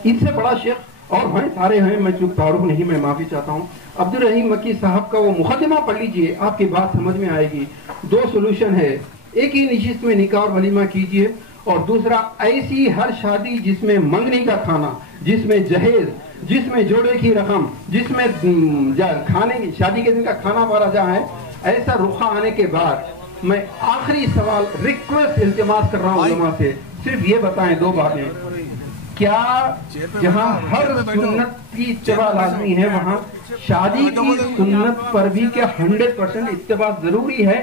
ان سے بڑا شیخ اور بھائی سارے ہیں, میں چونکہ تعارف نہیں, میں معافی چاہتا ہوں. عبدالرحیم مکی صاحب کا وہ مقدمہ پڑھ لیجئے, آپ کی بات سمجھ میں آئے گی. 2 سولوشن ہے, ایک ہی نشست میں نکاح اور ولیمہ کیجئے, اور دوسرا ایسی ہر شادی جس میں منگنی کا کھانا, جس میں جہیز, جس میں جوڑے کی رقم, جس میں کھانے شادی کے دن کا کھانا وغیرہ جہاں ہے, ایسا رخا آنے کے بعد میں آخری سوال ریکویسٹ التماس کر رہا ہوں علماء سے, صرف یہ بتائیں 2 باتیں. کیا جہاں ہر سنت کی اتباع لازمی ہے وہاں شادی کی سنت پر بھی کیا 100% اتباع ضروری ہے؟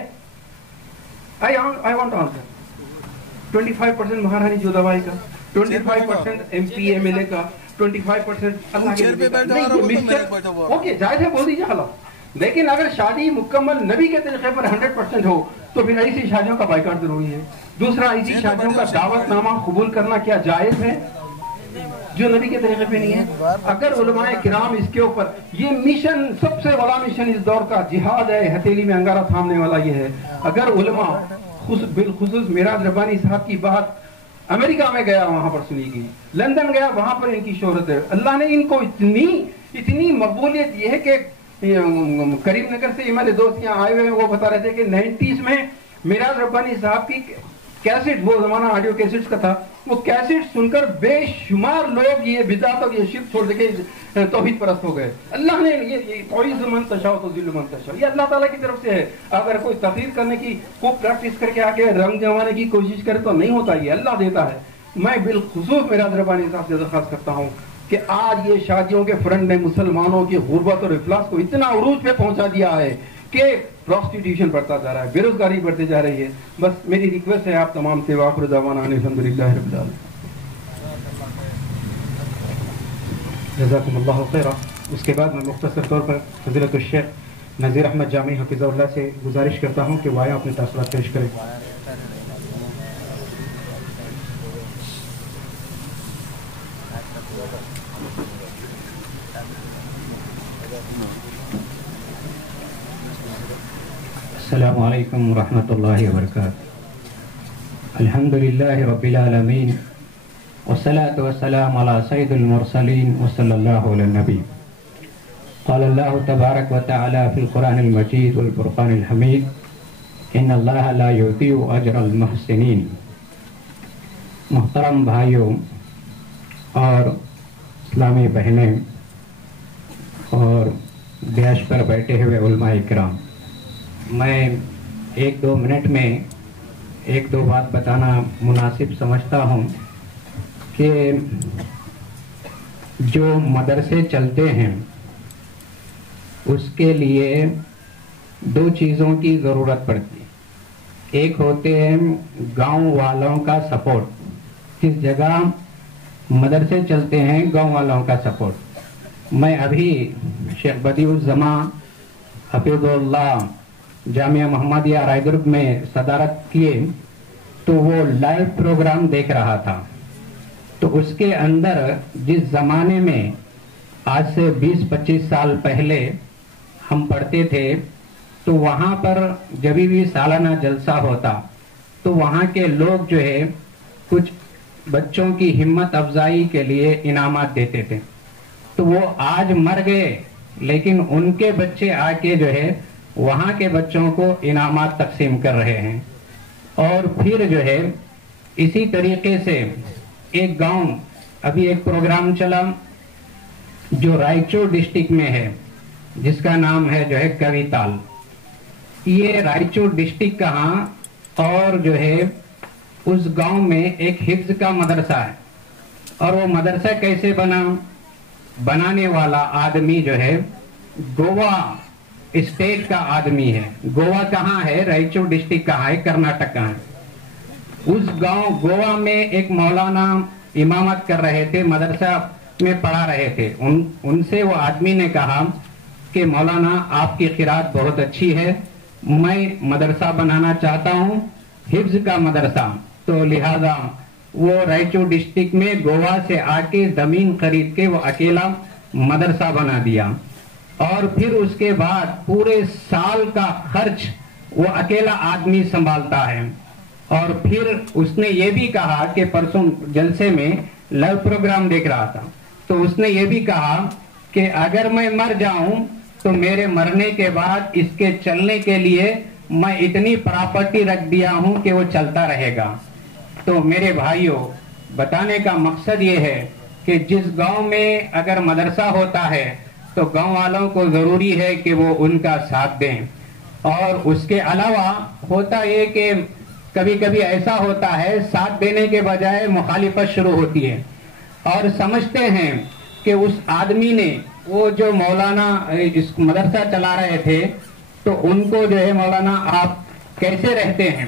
I want answer. 25% مہارانی جودھائی کا, 25% MP MLA کا, 25% اللہ کے اوکے جائز ہے, بول دیجیے خلاص. لیکن اگر شادی مکمل نبی کے طریقے پر 100% ہو تو پھر ایسی شادیوں کا بائیکاٹ ضروری ہے. دوسرا, ایسی شادیوں کا دعوت نامہ قبول کرنا کیا جائز ہے جو نبی کے طریقے پہ نہیں ہے؟ اگر علماء کرام اس کے اوپر, یہ مشن سب سے بڑا مشن اس دور کا جہاد ہے, ہتھیلی میں انگارہ تھامنے والا یہ ہے. اگر علماء بالخصوص میراج ربانی صاحب کی بات امریکہ میں گیا وہاں پر سنی گئی, لندن گیا وہاں پر ان کی شہرت ہے. اللہ نے ان کو اتنی مقبولیت یہ ہے کہ کریم نگر سے ہمارے دوست یہاں آئے ہوئے ہیں, وہ بتا رہے تھے کہ 90s میں میراج ربانی صاحب کی کیسٹ, وہ زمانہ آڈیو کیسٹ کا تھا, وہ کیسٹ سن کر بے شمار لوگ یہ بدعت اور یہ شرک چھوڑ کے توحید پرست ہو گئے. اللہ نے یہ تعیذ من تشاء وتذل من تشاء, یہ اللہ تعالیٰ کی طرف سے ہے. اگر کوئی تقریر کرنے کی, کو پریکٹس کر کے آ کے رنگ جمانے کی کوشش کرے تو نہیں ہوتا, یہ اللہ دیتا ہے. میں بالخصوص میراج ربانی صاحب سے درخواست کرتا ہوں کہ آج یہ شادیوں کے فرنٹ نے مسلمانوں کی غربت اور افلاس کو اتنا عروج پہ پہنچا دیا ہے کہ پروسٹیٹیوشن بڑھتا جا رہا ہے, بے روزگاری بڑھتے جا رہی ہے. بس میری ریکویسٹ ہے آپ تمام سے, وآخر دعوانا الحمدللہ رب العالمین. جزاکم اللہ خیرہ. اس کے بعد میں مختصر طور پر فضیلت الشیخ نذیر احمد جامی حفظہ اللہ سے گزارش کرتا ہوں کہ وہ آیا اپنے تاثرات پیش کریں. السلام علیکم ورحمۃ اللہ وبرکاتہ. الحمد للہ رب العالمین والصلاة والسلام على سيد المرسلين وصلى الله على النبي. قال الله تبارك وتعالى في القرآن المجيد والفرقان الحميد إن الله لا يضيع أجر المحسنين. محترم بھائیوں اور اسلامی بہنیں اور بیاش پر بیٹھے ہوئے علماء کرام، میں 1-2 منٹ میں 1-2 بات بتانا مناسب سمجھتا ہوں کہ جو مدرسے چلتے ہیں اس کے لیے 2 چیزوں کی ضرورت پڑتی ہے. ایک ہوتے ہیں گاؤں والوں کا سپورٹ. کس جگہ مدرسے چلتے ہیں گاؤں والوں کا سپورٹ. میں ابھی شیخ بدیع الزمان حفظ اللہ جامعہ محمدیہ رائے دورگ میں صدارت کیے تو وہ لائیو پروگرام دیکھ رہا تھا. تو اس کے اندر جس زمانے میں آج سے 20-25 سال پہلے ہم پڑھتے تھے تو وہاں پر جب بھی سالانہ جلسہ ہوتا تو وہاں کے لوگ جو ہے کچھ بچوں کی ہمت افزائی کے لیے انعامات دیتے تھے. تو وہ آج مر گئے لیکن ان کے بچے آ کے جو ہے وہاں کے بچوں کو انعامات تقسیم کر رہے ہیں. اور پھر جو ہے اسی طریقے سے ایک گاؤں ابھی ایک پروگرام چلا جو رائچور ڈسٹرکٹ میں ہے جس کا نام ہے جو ہے کوی تال. یہ رائچور ڈسٹرکٹ کہاں اور جو ہے اس گاؤں میں ایک حفظ کا مدرسہ ہے. اور وہ مدرسہ کیسے بنا؟ بنانے والا آدمی جو ہے گوا اسٹیٹ کا آدمی ہے. گوا کہاں ہے؟ رائچور ڈسٹرکٹ کہاں ہے؟ کرناٹک کہاں ہے؟ اس گاؤں گوا میں ایک مولانا امامت کر رہے تھے، مدرسہ میں پڑھا رہے تھے. ان سے وہ آدمی نے کہا کہ مولانا آپ کی قرات بہت اچھی ہے، میں مدرسہ بنانا چاہتا ہوں، حفظ کا مدرسہ. تو لہذا وہ رائچور ڈسٹرکٹ میں گوا سے آ کے زمین خرید کے وہ اکیلا مدرسہ بنا دیا. اور پھر اس کے بعد پورے سال کا خرچ وہ اکیلا آدمی سنبھالتا ہے. اور پھر اس نے یہ بھی کہا کہ پرسوں جلسے میں لائیو پروگرام دیکھ رہا تھا تو اس نے یہ بھی کہا کہ اگر میں مر جاؤں تو میرے مرنے کے بعد اس کے چلنے کے لیے میں اتنی پراپرٹی رکھ دیا ہوں کہ وہ چلتا رہے گا. تو میرے بھائیوں، بتانے کا مقصد یہ ہے کہ جس گاؤں میں اگر مدرسہ ہوتا ہے تو گاؤں والوں کو ضروری ہے کہ وہ ان کا ساتھ دیں. اور اس کے علاوہ ہوتا یہ کہ کبھی کبھی ایسا ہوتا ہے ساتھ دینے کے بجائے مخالفت شروع ہوتی ہے اور سمجھتے ہیں کہ اس آدمی نے وہ جو مولانا اس مدرسہ چلا رہے تھے تو ان کو جو ہے مولانا آپ کیسے رہتے ہیں؟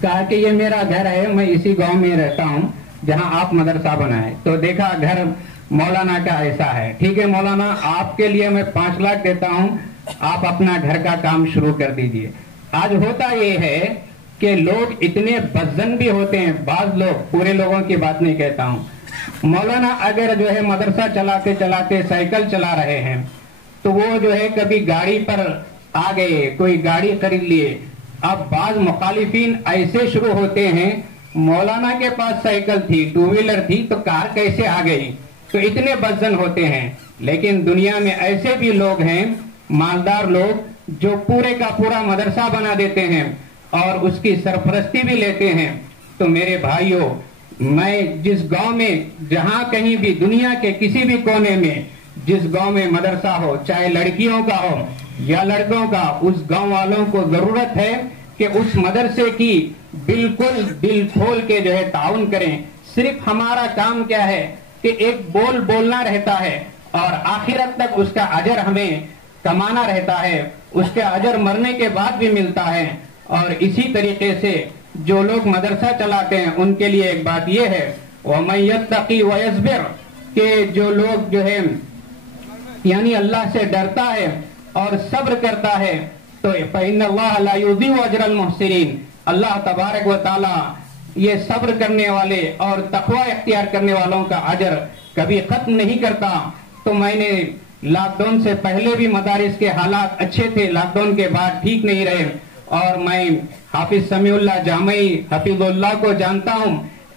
کہا کہ یہ میرا گھر ہے، میں اسی گاؤں میں رہتا ہوں جہاں آپ مدرسہ بنائے. تو دیکھا گھر مولانا کا ایسا ہے، ٹھیک ہے مولانا آپ کے لیے میں 5 لاکھ دیتا ہوں، آپ اپنا گھر کا کام شروع کر دیجئے. آج ہوتا یہ ہے کہ لوگ اتنے بدظن بھی ہوتے ہیں، بعض لوگ، پورے لوگوں کی بات نہیں کہتا ہوں. مولانا اگر جو ہے مدرسہ چلاتے چلاتے سائیکل چلا رہے ہیں تو وہ جو ہے کبھی گاڑی پر آ گئے، کوئی گاڑی خرید لیے. اب بعض مخالفین ایسے شروع ہوتے ہیں مولانا کے پاس سائیکل تھی، 2 ویلر تھی تو کار کیسے آ گئی؟ تو اتنے بدظن ہوتے ہیں. لیکن دنیا میں ایسے بھی لوگ ہیں، مالدار لوگ، جو پورے کا پورا مدرسہ بنا دیتے ہیں اور اس کی سرپرستی بھی لیتے ہیں. تو میرے بھائیوں، میں جس گاؤں میں جہاں کہیں بھی دنیا کے کسی بھی کونے میں جس گاؤں میں مدرسہ ہو، چاہے لڑکیوں کا ہو یا لڑکوں کا، اس گاؤں والوں کو ضرورت ہے کہ اس مدرسے کی بالکل دل کھول کے جو ہے تعاون کریں. صرف ہمارا کام کیا ہے کہ ایک بول بولنا رہتا ہے اور آخرت تک اس کا اجر ہمیں کمانا رہتا ہے، اس کا اجر مرنے کے بعد بھی ملتا ہے. اور اسی طریقے سے جو لوگ مدرسہ چلاتے ہیں ان کے لیے ایک بات یہ ہے وَمَن يَتَّقِ وَيَصْبِرْ، کہ جو لوگ جو ہے یعنی اللہ سے ڈرتا ہے اور صبر کرتا ہے تو فَإِنَّ اللَّهَ لَا يُضِيعُ أَجْرَ الْمُحْسِنِينَ، اللہ تبارک و تعالی یہ صبر کرنے والے اور تقوی اختیار کرنے والوں کا اجر کبھی ختم نہیں کرتا. تو میں نے لاک ڈاؤن سے پہلے بھی مدارس کے حالات اچھے تھے، لاک ڈاؤن کے بعد ٹھیک نہیں رہے. اور میں حافظ سمیع اللہ جامعی حفیظ اللہ کو جانتا ہوں،